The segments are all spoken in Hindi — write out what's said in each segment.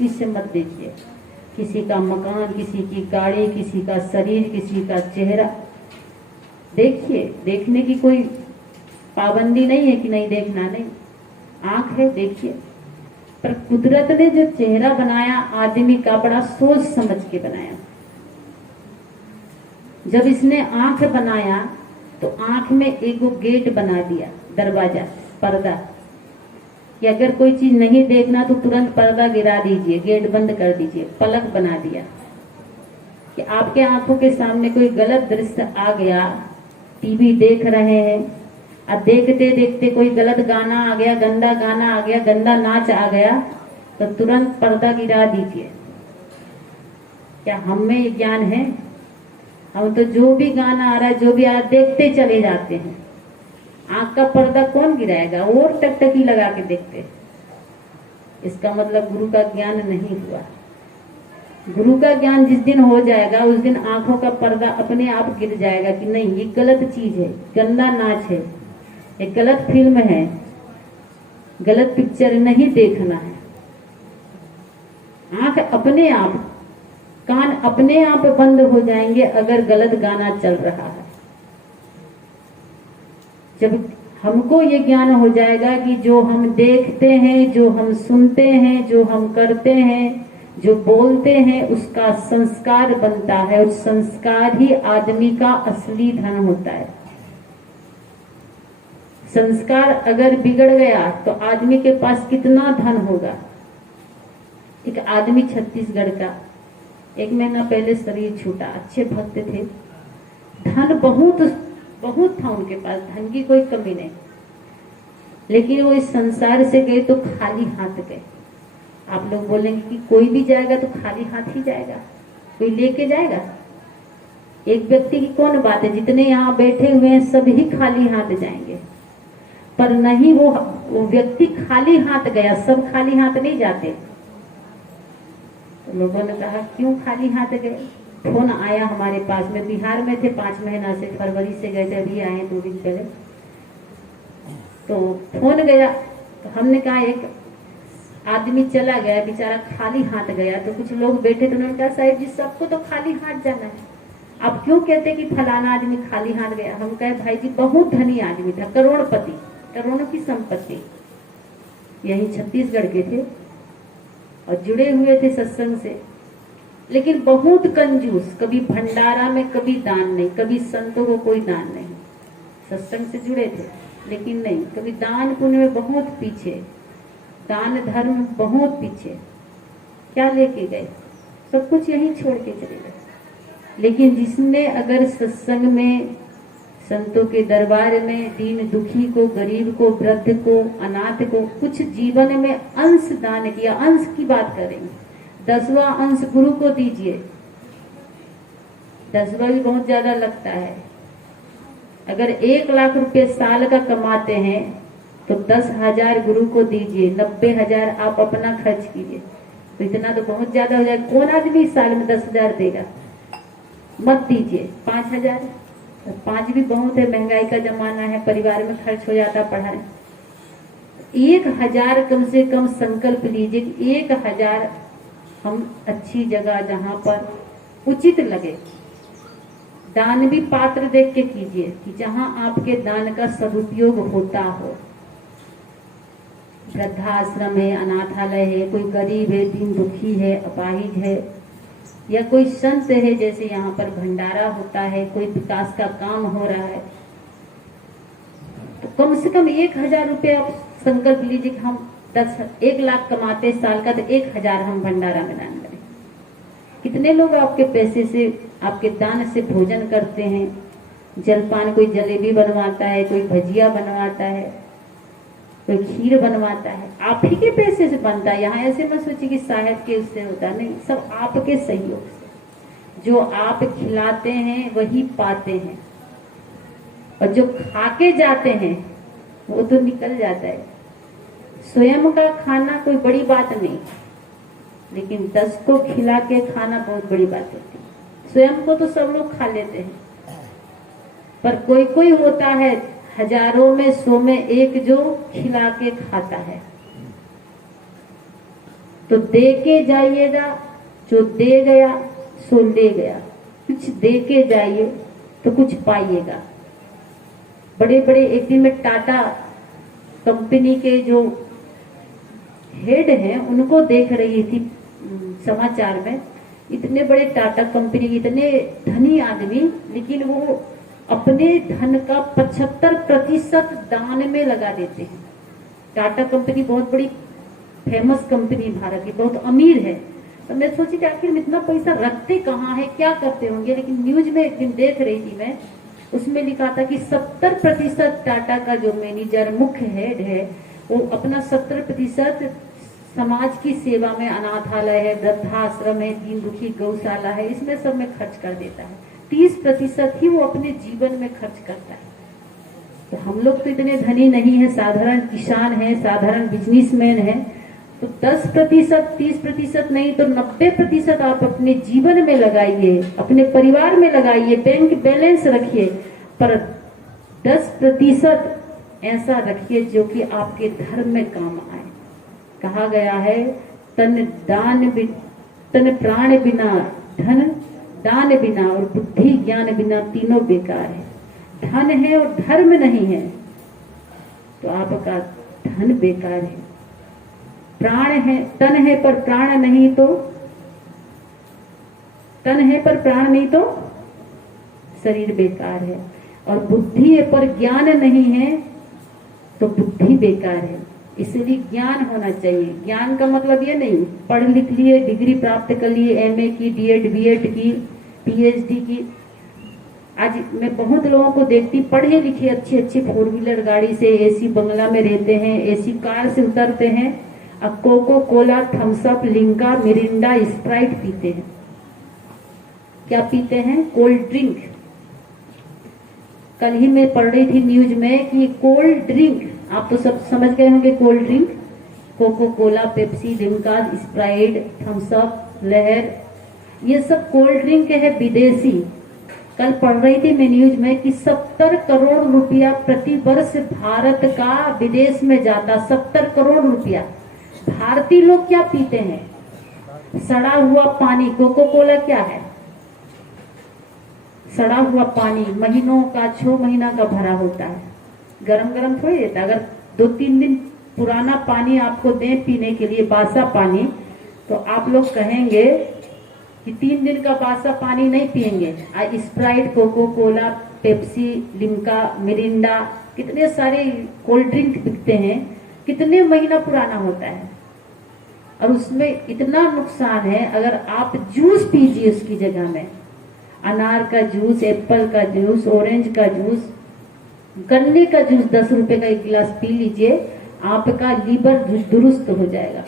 दृष्टि से मत देखिए। किसी का मकान, किसी की गाड़ी, किसी का शरीर, किसी का चेहरा देखिए। देखने की कोई पाबंदी नहीं है कि नहीं देखना, नहीं, आंख है देखिए। पर कुदरत ने जो चेहरा बनाया आदमी का, बड़ा सोच समझ के बनाया। जब इसने आंख बनाया तो आंख में एक गेट बना दिया, दरवाजा, पर्दा, कि अगर कोई चीज नहीं देखना तो तुरंत पर्दा गिरा दीजिए, गेट बंद कर दीजिए। पलक बना दिया कि आपके आंखों के सामने कोई गलत दृश्य आ गया, टीवी देख रहे हैं, अब देखते देखते कोई गलत गाना आ गया, गंदा गाना आ गया, गंदा नाच आ गया, तो तुरंत पर्दा गिरा दीजिए। क्या हम में ये ज्ञान है? हम तो जो भी गाना आ रहा है, जो भी आ रहा है, देखते चले जाते हैं। आंख का पर्दा कौन गिराएगा? और टकटकी लगा के देखते। इसका मतलब गुरु का ज्ञान नहीं हुआ। गुरु का ज्ञान जिस दिन हो जाएगा उस दिन आंखों का पर्दा अपने आप गिर जाएगा कि नहीं, ये गलत चीज है, गंदा नाच है, ये गलत फिल्म है, गलत पिक्चर नहीं देखना है। आंख अपने आप, कान अपने आप बंद हो जाएंगे अगर गलत गाना चल रहा है। जब हमको ये ज्ञान हो जाएगा कि जो हम देखते हैं, जो हम सुनते हैं, जो हम करते हैं, जो बोलते हैं, उसका संस्कार बनता है, उस संस्कार ही आदमी का असली धन होता है। संस्कार अगर बिगड़ गया तो आदमी के पास कितना धन होगा। एक आदमी छत्तीसगढ़ का, 1 महीना पहले शरीर छूटा, अच्छे भक्त थे, धन बहुत बहुत था उनके पास, धन की कोई कमी नहीं, लेकिन वो इस संसार से गए तो खाली हाथ गए। आप लोग बोलेंगे कि कोई भी जाएगा तो खाली हाथ ही जाएगा, कोई लेके जाएगा? एक व्यक्ति की कौन बात है, जितने यहाँ बैठे हुए हैं सभी खाली हाथ जाएंगे, पर नहीं, वो व्यक्ति खाली हाथ गया, सब खाली हाथ नहीं जाते। तो लोगों ने कहा क्यों खाली हाथ गए? फोन आया हमारे पास में, बिहार में थे 5 महीना से, फरवरी से गए थे, अभी आए 2 दिन पहले, तो फोन गया। तो हमने कहा एक आदमी चला गया, बेचारा खाली हाथ गया। तो कुछ लोग बैठे तो उन्होंने कहा साहब जी सबको तो खाली हाथ जाना है, आप क्यों कहते कि फलाना आदमी खाली हाथ गया? हम कहे भाई जी बहुत धनी आदमी था, करोड़पति, करोड़ों की संपत्ति, यही छत्तीसगढ़ के थे और जुड़े हुए थे सत्संग से, लेकिन बहुत कंजूस, कभी भंडारा में कभी दान नहीं, कभी संतों को कोई दान नहीं। सत्संग से जुड़े थे लेकिन नहीं, कभी दान पुण्य में बहुत पीछे, दान धर्म बहुत पीछे। क्या लेके गए? सब कुछ यहीं छोड़ के चले गए। लेकिन जिसने अगर सत्संग में, संतों के दरबार में दीन दुखी को, गरीब को, वृद्ध को, अनाथ को कुछ जीवन में अंश दान किया, अंश की बात करेंगे, 10वां अंश गुरु को दीजिए। 10वां भी बहुत ज्यादा लगता है। अगर 1 लाख रुपए साल का कमाते हैं तो 10,000 गुरु को दीजिए, 90,000 आप अपना खर्च कीजिए, तो इतना तो बहुत ज्यादा हो जाए। कौन आदमी साल में 10,000 देगा? मत दीजिए। 5,000, 5 भी बहुत है, महंगाई का जमाना है, परिवार में खर्च हो जाता पढ़ाई। 1,000 कम से कम संकल्प लीजिए कि 1,000 हम अच्छी जगह जहां पर उचित लगे, दान भी पात्र देख के कीजिए कि जहां आपके दान का सदुपयोग होता हो। वृद्धाश्रम है, अनाथालय है, कोई गरीब है, दीन दुखी है, अपाहिज है, या कोई संत है, जैसे यहाँ पर भंडारा होता है, कोई विकास का काम हो रहा है, तो कम से कम 1,000 रुपये आप संकल्प लीजिए कि हम 1 लाख कमाते साल का, तो 1,000 हम भंडारा में दान करें। कितने लोग आपके पैसे से, आपके दान से भोजन करते हैं? जलपान, कोई जलेबी बनवाता है, कोई भजिया बनवाता है, कोई खीर बनवाता है, आप ही के पैसे से बनता है। यहाँ ऐसे मत सोचिए कि साहब के उससे होता, नहीं, सब आपके सहयोग से। जो आप खिलाते हैं वही पाते हैं, और जो खा के जाते हैं वो तो निकल जाता है। स्वयं का खाना कोई बड़ी बात नहीं, लेकिन 10 को खिला के खाना बहुत बड़ी बात होती है। स्वयं को तो सब लोग खा लेते हैं, पर कोई कोई होता है हजारों में 100 में 1 जो खिला के खाता है। तो दे के जाइएगा, जो दे गया सो ले गया। कुछ दे के जाइए तो कुछ पाइएगा। बड़े बड़े, एक दिन में टाटा कंपनी के जो हेड हैं उनको देख रही थी समाचार में। इतने बड़े टाटा कंपनी, इतने धनी आदमी, लेकिन वो अपने धन का 75% दान में लगा देते हैं। टाटा कंपनी बहुत बड़ी फेमस कंपनी भारत की, बहुत अमीर है। तो मैं सोची कि आखिर में इतना पैसा रखते कहाँ है, क्या करते होंगे। लेकिन न्यूज में एक दिन देख रही थी मैं, उसमें लिखा था कि 70% टाटा का जो मैनेजर, मुख्य हेड है, वो अपना 70% समाज की सेवा में, अनाथालय है, वृद्धाश्रम है, दीन दुखी गौशाला है, इसमें सब में खर्च कर देता है। 30% ही वो अपने जीवन में खर्च करता है। तो हम लोग तो इतने धनी नहीं है, साधारण किसान है, साधारण बिजनेसमैन है। तो 10%, 30% नहीं तो 90% आप अपने जीवन में लगाइए, अपने परिवार में लगाइए, बैंक बैलेंस रखिए, पर 10% ऐसा रखिए जो कि आपके धर्म में काम आए। कहा गया है तन प्राण बिना, धन दान बिना और बुद्धि ज्ञान बिना तीनों बेकार है। धन है और धर्म नहीं है तो आपका धन बेकार है। प्राण है, तन है पर प्राण नहीं तो, तन है पर प्राण नहीं तो शरीर बेकार है। और बुद्धि है पर ज्ञान नहीं है तो बुद्धि बेकार है। इसलिए ज्ञान होना चाहिए। ज्ञान का मतलब ये नहीं पढ़ लिख लिए, डिग्री प्राप्त कर लिए, एमए की, डीएड, बीएड की, पीएचडी की। आज मैं बहुत लोगों को देखती, पढ़े लिखे अच्छी अच्छी 4 व्हीलर गाड़ी से, एसी बंगला में रहते हैं, एसी कार से उतरते हैं, अब cocoa Cola, Thums up, लिंका, Mirinda, Sprite पीते हैं। क्या पीते हैं? Cold drink. कल ही मैं पढ़ रही थी न्यूज में कि कोल्ड ड्रिंक, आप तो सब समझ गए होंगे, cold drink, Coca Cola, Pepsi, Limca, Sprite, Thums Up, Lehar, ये सब कोल्ड ड्रिंक है विदेशी। कल पढ़ रही थी मैं न्यूज में कि 70 करोड़ रुपया प्रति वर्ष भारत का विदेश में जाता। 70 करोड़ रुपया। भारतीय लोग क्या पीते हैं? सड़ा हुआ पानी। कोको कोला क्या है? सड़ा हुआ पानी, महीनों का, 6 महीना का भरा होता है, गरम गरम थोड़ी देता। अगर 2-3 दिन पुराना पानी आपको दें पीने के लिए, बासा पानी, तो आप लोग कहेंगे कि 3 दिन का बासा पानी नहीं पिएंगे। Sprite, Coca Cola, Pepsi, Limca, Mirinda, कितने सारे कोल्ड ड्रिंक बिकते हैं, कितने महीना पुराना होता है। और उसमें इतना नुकसान है। अगर आप जूस पीजिए उसकी जगह में, अनार का जूस, एप्पल का जूस, ऑरेंज का जूस, गन्ने का जूस 10 रुपए का एक गिलास पी लीजिए, आपका लीवर दुरुस्त हो जाएगा।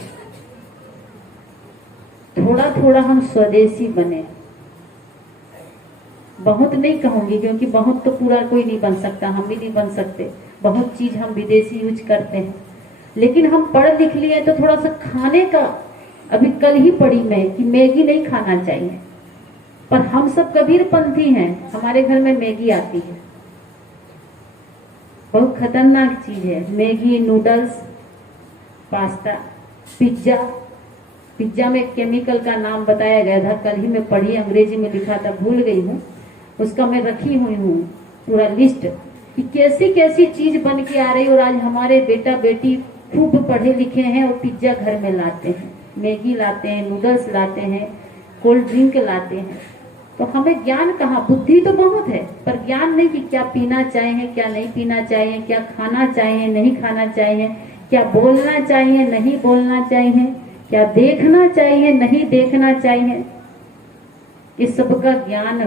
थोड़ा थोड़ा हम स्वदेशी बने। बहुत नहीं कहूंगी क्योंकि बहुत तो पूरा कोई नहीं बन सकता, हम भी नहीं बन सकते। बहुत चीज हम विदेशी यूज करते हैं, लेकिन हम पढ़ लिख लिए तो थोड़ा सा खाने का। अभी कल ही पढ़ी मैं कि मैगी नहीं खाना चाहिए, पर हम सब कबीरपंथी हैं, हमारे घर में मैगी आती है। बहुत खतरनाक चीज है Maggi, noodles, pasta, pizza. Pizza में केमिकल का नाम बताया गया था, कल ही मैं पढ़ी, अंग्रेजी में लिखा था, भूल गई हूँ। उसका मैं रखी हुई हूँ पूरा लिस्ट कि कैसी कैसी चीज बन के आ रही। और आज हमारे बेटा बेटी खूब पढ़े लिखे हैं और पिज्जा घर में लाते हैं, मैगी लाते हैं, नूडल्स लाते हैं, कोल्ड ड्रिंक लाते हैं। तो हमें ज्ञान कहाँ? बुद्धि तो बहुत है पर ज्ञान नहीं कि क्या पीना चाहिए, क्या नहीं पीना चाहिए, क्या खाना चाहिए, नहीं खाना चाहिए, क्या बोलना चाहिए, नहीं बोलना चाहिए, क्या देखना चाहिए, नहीं देखना चाहिए। इस सब का ज्ञान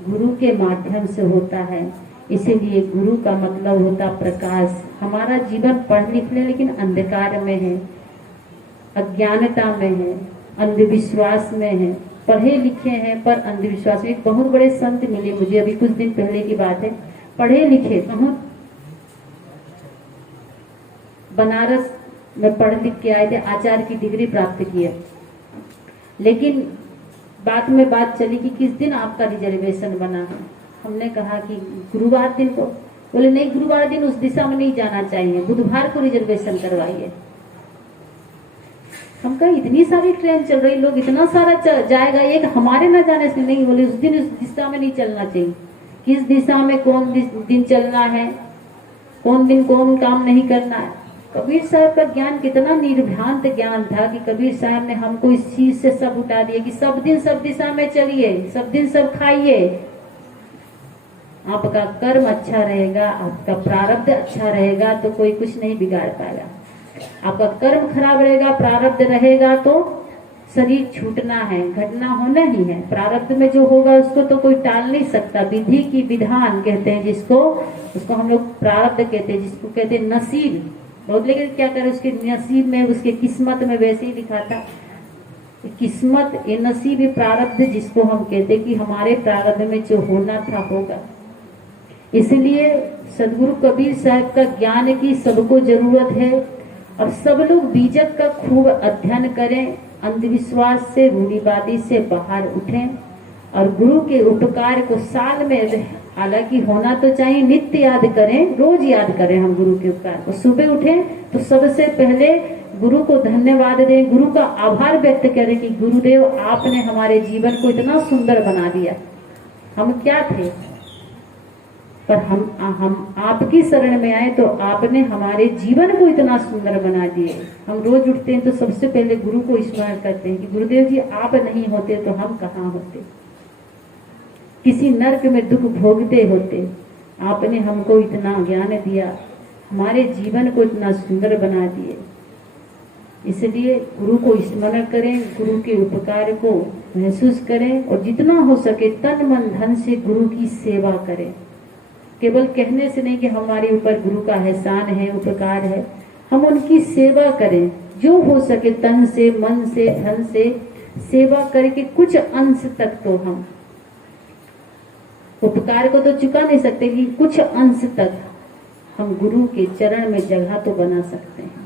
गुरु के माध्यम से होता है। इसीलिए गुरु का मतलब होता प्रकाश। हमारा जीवन पढ़ लिख ले लेकिन अंधकार में है, अज्ञानता में है, अंधविश्वास में है। पढ़े लिखे हैं पर अंधविश्वास में। एक बहुत बड़े संत मिले मुझे, अभी कुछ दिन पहले की बात है, पढ़े लिखे, कहाँ बनारस में पढ़ लिख के आए थे, आचार्य की डिग्री प्राप्त की है। लेकिन बाद में बात चली कि किस दिन आपका रिजर्वेशन बना है। हमने कहा कि गुरुवार दिन को। बोले नहीं, गुरुवार दिन उस दिशा में नहीं जाना चाहिए, बुधवार को रिजर्वेशन करवाइए। हम कहा इतनी सारी ट्रेन चल रही, लोग इतना सारा जाएगा, एक हमारे न जाने से नहीं। बोले उस दिन उस दिशा में नहीं चलना चाहिए। किस दिशा में कौन दिन चलना है, कौन दिन कौन काम नहीं करना है। कबीर साहब का ज्ञान कितना निर्भ्रांत ज्ञान था कि कबीर साहब ने हमको इस चीज से सब उठा दिया कि सब दिन सब दिशा में चलिए, सब दिन सब खाइए। आपका कर्म अच्छा रहेगा, आपका प्रारब्ध अच्छा रहेगा तो कोई कुछ नहीं बिगाड़ पाएगा। आपका कर्म खराब रहेगा, प्रारब्ध रहेगा तो शरीर छूटना है, घटना होना ही है। प्रारब्ध में जो होगा उसको तो कोई टाल नहीं सकता। विधि की विधान कहते हैं जिसको, उसको हम लोग प्रारब्ध कहते हैं, जिसको कहते हैं नसीब। बहुत लेकिन क्या करे, उसके नसीब में, उसके किस्मत में वैसे ही लिखा था। किस्मत ये नसीब ये प्रारब्ध जिसको हम कहते हैं कि हमारे प्रारब्ध में जो होना था होगा। इसलिए सदगुरु कबीर साहब का ज्ञान की सबको जरूरत है और सब लोग बीजक का खूब अध्ययन करें, अंधविश्वास से, रूढ़िवादी से बाहर उठें और गुरु के उपकार को साल में, हालांकि होना तो चाहिए, नित्य याद करें, रोज याद करें हम गुरु के उपकार को। सुबह उठें तो सबसे पहले गुरु को धन्यवाद दें, गुरु का आभार व्यक्त करें कि गुरुदेव आपने हमारे जीवन को इतना सुंदर बना दिया। हम क्या थे, पर हम आपकी शरण में आए तो आपने हमारे जीवन को इतना सुंदर बना दिए। हम रोज उठते हैं तो सबसे पहले गुरु को स्मरण करते हैं कि गुरुदेव जी आप नहीं होते तो हम कहाँ होते, किसी नर्क में दुख भोगते होते। आपने हमको इतना ज्ञान दिया, हमारे जीवन को इतना सुंदर बना दिए। इसलिए गुरु को स्मरण करें, गुरु के उपकार को महसूस करें और जितना हो सके तन मन धन से गुरु की सेवा करें। केवल कहने से नहीं कि हमारे ऊपर गुरु का एहसान है, उपकार है, हम उनकी सेवा करें। जो हो सके तन से, मन से, धन से सेवा करके कुछ अंश तक तो हम उपकार को तो चुका नहीं सकते कि कुछ अंश तक हम गुरु के चरण में जगह तो बना सकते हैं।